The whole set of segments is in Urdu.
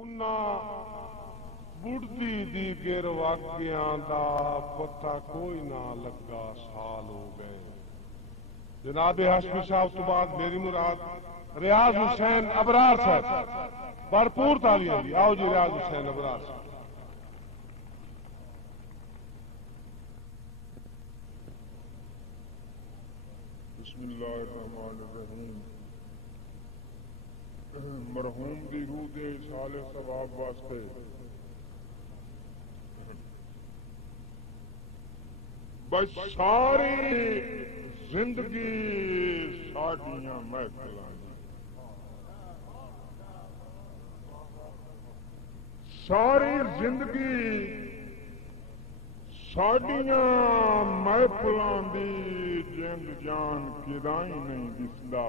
انہاں بڑھتی دی گر واقعیاں دا پتہ کوئی نہ لگا، سال ہو گئے۔ جناب ہاشمی صاحب تو بعد میری مراد ریاض حسین ابرار صاحب، بھرپور تالیاں دی، آؤ جی ریاض حسین ابرار صاحب۔ بسم اللہ الرحمن الرحیم۔ مرحوم دی روح دے اصال ثواب واسطے بس ساری زندگی ساڈیاں محفلاں، ساری زندگی ساڈیاں محفلاں دی جند جان کدائی نہیں دسدا،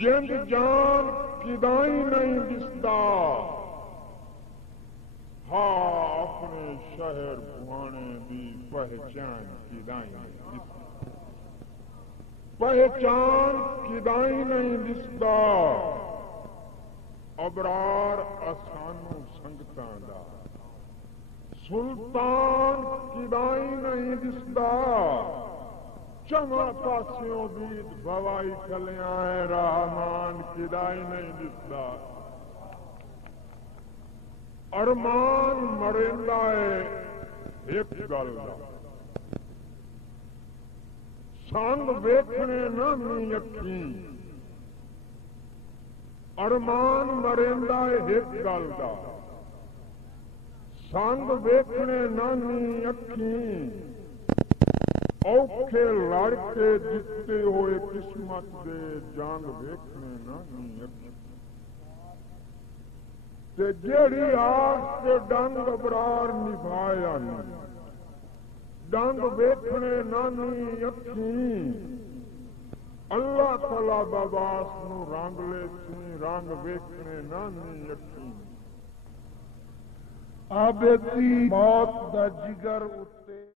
جند جان کدائی نہیں دسدا۔ ہاں اپنے شہر بھوانے دی پہچان کدائی نہیں دسدا، پہچان کدائی نہیں دسدا۔ ابرار اسانو سنگتاں دا سلطان کدائی نہیں دسدا، چمہ پاسیوں دید بوائی کلیاں ہے رحمان کدائی نہیں دسدا۔ ارمان مریندا ہے ایک گل دا، سنگ ویکھنے نامی اکھیں، ارمان مریندا ہے ایک گل دا، سنگ ویکھنے نامی اکھیں، اوکھے لڑ کے جتے ہوئے قسمت دے جنگ ویکھنے نامی اکھیں، تے جیڑی آس کے ڈنگ ابرار نبھایا نہیں، ڈنگ ویکھنے نامی اکھیں، اللہ تعالی باباس نو رنگ لے سی رنگ ویکھنے نامی اکھیں، آبیتی موت دا جگر